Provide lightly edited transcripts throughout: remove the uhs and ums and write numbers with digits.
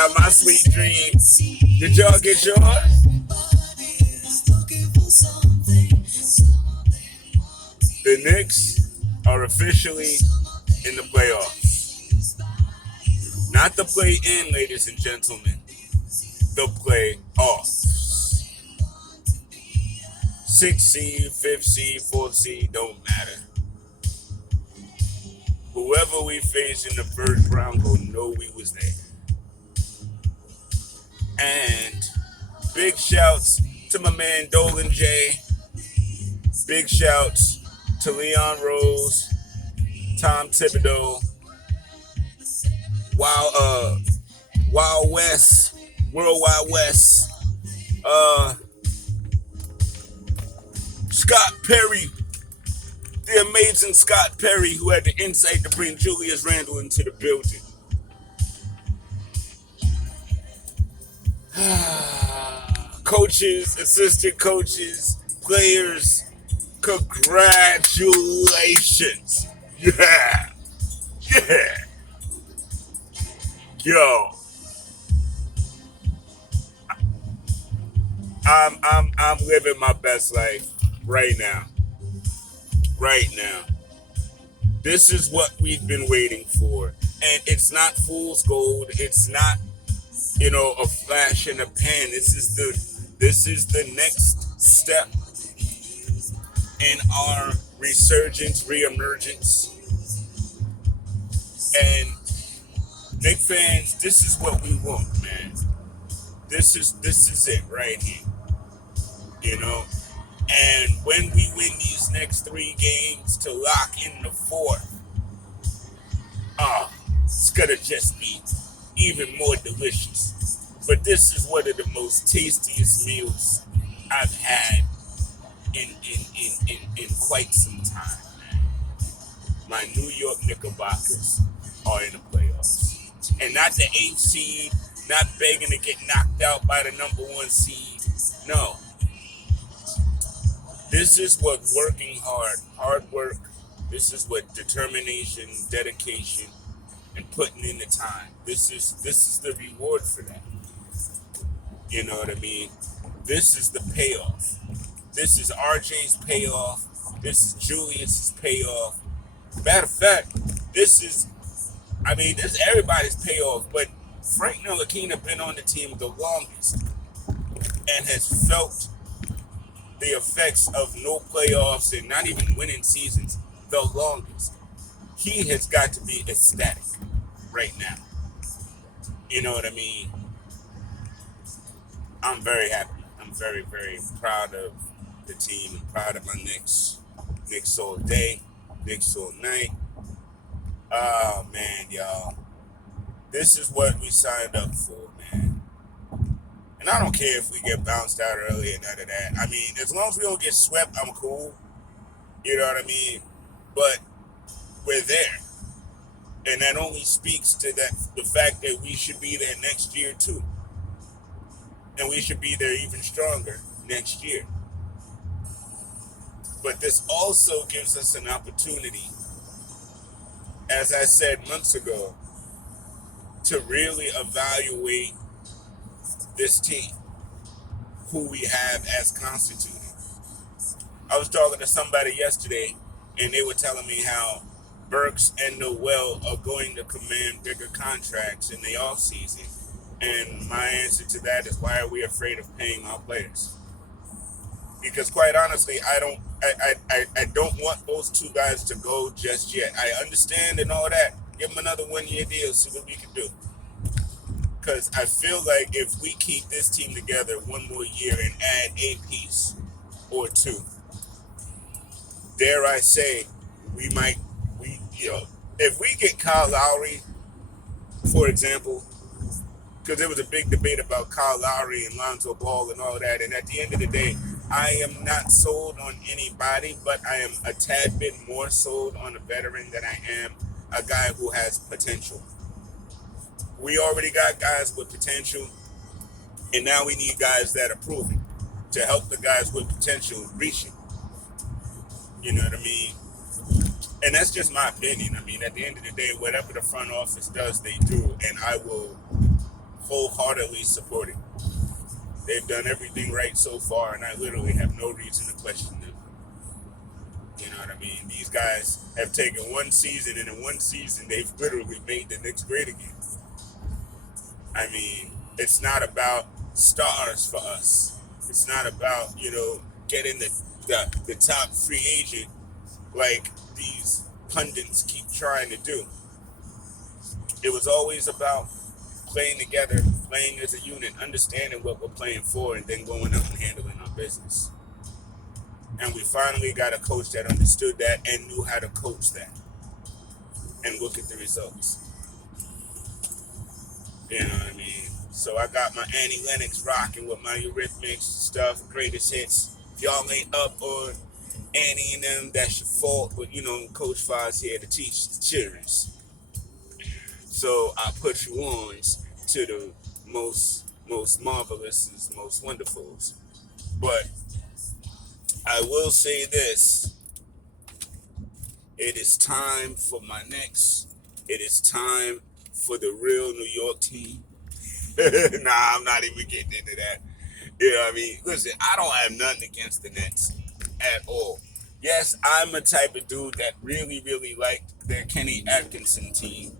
got my sweet dreams. Did y'all get yours? The Knicks are officially in the playoffs. Not the play in, ladies and gentlemen. The play off. Sixth seed, fifth seed, fourth seed, don't matter. Whoever we face in the first round will know we was there. And big shouts to my man Dolan J. Big shouts to Leon Rose, Tom Thibodeau, Wild West, World Wide West, Scott Perry, the amazing Scott Perry, who had the insight to bring Julius Randle into the building. Coaches, assistant coaches, players, congratulations. Yeah. Yeah. Yo. I'm living my best life right now. Right now. This is what we've been waiting for. And it's not fool's gold. It's not, a flash in a pan. This is the next step in our resurgence, reemergence. And Knicks fans, this is what we want, man. This is it right here. And when we win these next 3 games to lock in the 4th, it's gonna just be even more delicious. But this is one of the most tastiest meals I've had in quite some time, man. My New York Knickerbockers are in the playoffs. And not the 8th seed, not begging to get knocked out by the number 1 seed. No. This is what working hard work, this is what determination, dedication, and putting in the time. This is the reward for that. You know what I mean? This is the payoff. This is RJ's payoff. This is Julius's payoff. Matter of fact, this is everybody's payoff, but Frank Ntilikina been on the team the longest and has felt the effects of no playoffs and not even winning seasons the longest. He has got to be ecstatic right now. You know what I mean? I'm very happy. I'm very, very proud of the team and proud of my Knicks. Knicks all day, Knicks all night. Oh, man, y'all. This is what we signed up for, man. And I don't care if we get bounced out early and none of that. I mean, as long as we don't get swept, I'm cool. You know what I mean? But we're there. And that only speaks to the fact that we should be there next year, too. And we should be there even stronger next year. But this also gives us an opportunity, as I said months ago, to really evaluate this team, who we have as constituted. I was talking to somebody yesterday, and they were telling me how Burks and Noel are going to command bigger contracts in the offseason. And my answer to that is, why are we afraid of paying our players? Because quite honestly, I don't want those 2 guys to go just yet. I understand and all that. Give them another 1-year deal, see what we can do. Because I feel like if we keep this team together 1 more year and add a piece or 2, dare I say, if we get Kyle Lowry, for example, because there was a big debate about Kyle Lowry and Lonzo Ball and all that, and at the end of the day, I am not sold on anybody, but I am a tad bit more sold on a veteran than I am a guy who has potential. We already got guys with potential, and now we need guys that are proven to help the guys with potential reach it. You know what I mean? And that's just my opinion. I mean, at the end of the day, whatever the front office does, they do, and I will wholeheartedly supporting. They've done everything right so far, and I literally have no reason to question them. You know what I mean? These guys have taken one season, and in one season, they've literally made the Knicks great again. I mean, it's not about stars for us. It's not about, getting the top free agent like these pundits keep trying to do. It was always about playing together, playing as a unit, understanding what we're playing for, and then going out and handling our business. And we finally got a coach that understood that and knew how to coach that. And look at the results. You know what I mean? So I got my Annie Lennox rocking with my Eurythmics stuff, greatest hits. If y'all ain't up on Annie and them, that's your fault. But Coach Foz here to teach the children. So I put you on to the most marvelous, most wonderfuls. But I will say this. It is time for my Knicks. It is time for the real New York team. Nah, I'm not even getting into that. You know what I mean? Listen, I don't have nothing against the Nets at all. Yes, I'm a type of dude that really, really liked their Kenny Atkinson team.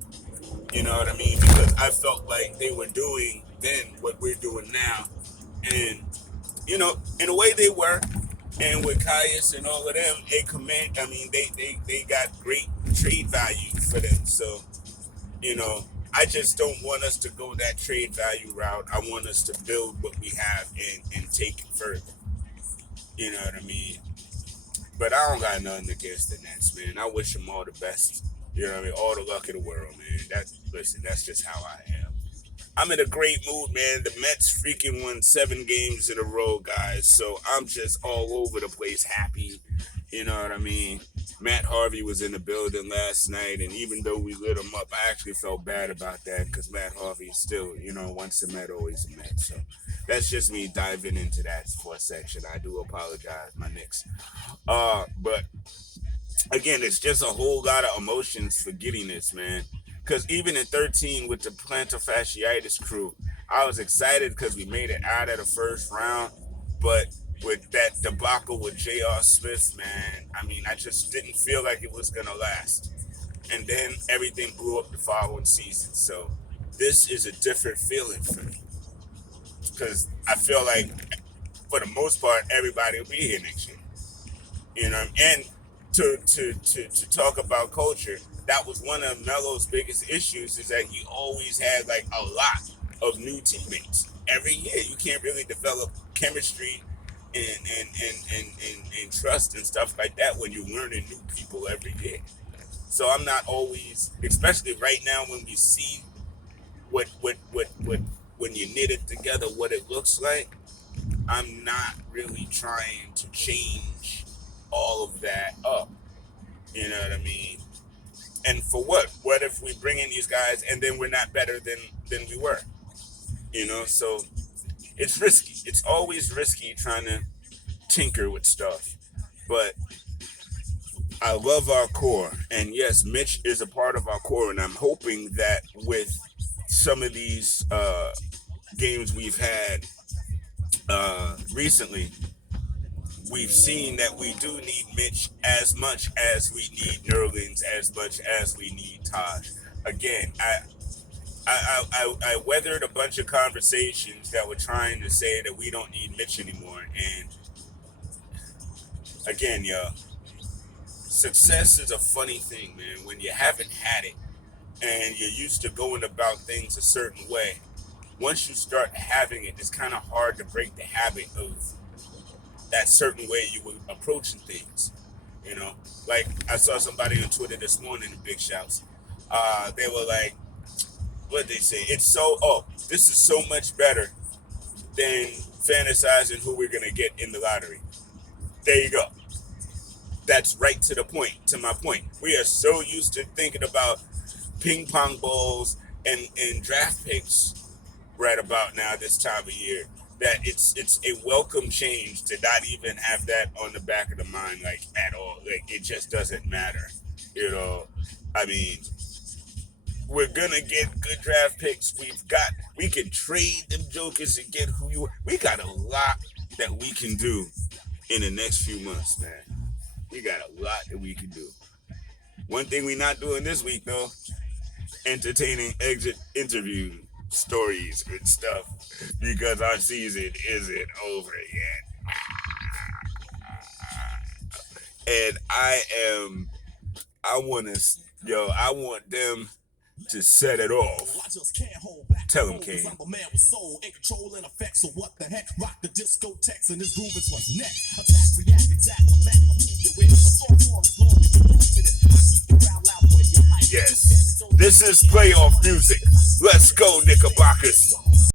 You know what I mean? Because I felt like they were doing then what we're doing now. And, in a way they were. And with Caius and all of them, they got great trade value for them. So, I just don't want us to go that trade value route. I want us to build what we have and take it further. You know what I mean? But I don't got nothing against the Nets, man. I wish them all the best. You know what I mean? All the luck in the world, man. That's just how I am. I'm in a great mood, man. The Mets freaking won 7 games in a row, guys. So I'm just all over the place happy. You know what I mean? Matt Harvey was in the building last night, and even though we lit him up, I actually felt bad about that because Matt Harvey is still, once a Met, always a Met. So that's just me diving into that for a section. I do apologize, my Knicks. But again, it's just a whole lot of emotions for getting this, man. Because even in 13 with the plantar fasciitis crew, I was excited because we made it out of the first round. But with that debacle with J.R. Smith, man, I just didn't feel like it was going to last. And then everything blew up the following season. So this is a different feeling for me. Because I feel like, for the most part, everybody will be here next year. And to talk about culture, that was one of Melo's biggest issues, is that he always had like a lot of new teammates every year. You can't really develop chemistry and trust and stuff like that when you're learning new people every year. So I'm not always, especially right now when we see what when you knit it together, what it looks like. I'm not really trying to change all of that up. You know what I mean? And for what? What if we bring in these guys and then we're not better than we were? So it's risky. It's always risky trying to tinker with stuff. But I love our core. And yes, Mitch is a part of our core. And I'm hoping that with some of these games we've had recently, we've seen that we do need Mitch as much as we need Nerlens, as much as we need Taj. Again, I weathered a bunch of conversations that were trying to say that we don't need Mitch anymore. And again, y'all, success is a funny thing, man. When you haven't had it and you're used to going about things a certain way, once you start having it, it's kind of hard to break the habit of that certain way you were approaching things. Like I saw somebody on Twitter this morning, big shouts. They were like, what they say? This is so much better than fantasizing who we're gonna get in the lottery. There you go. That's right to the point, to my point. We are so used to thinking about ping pong balls and draft picks right about now this time of year that it's a welcome change to not even have that on the back of the mind, like, at all. Like, it just doesn't matter. I mean, We're gonna get good draft picks. We can trade them jokers and get who you. We got a lot that we can do in the next few months, man. We got a lot that we can do. One thing we're not doing this week, though, entertaining exit interview stories and stuff, because our season isn't over yet. And I want them to set it off. Tell them, King. I'm a man with soul and control and effect. So what the heck? Rock the discotheques and this groove is what's next. Attack, react, exact, the map, I'll move you with. A song as long as you move to it. I keep the crowd loud when you hype. Yes, this is playoff music. Let's go, Knickerbockers.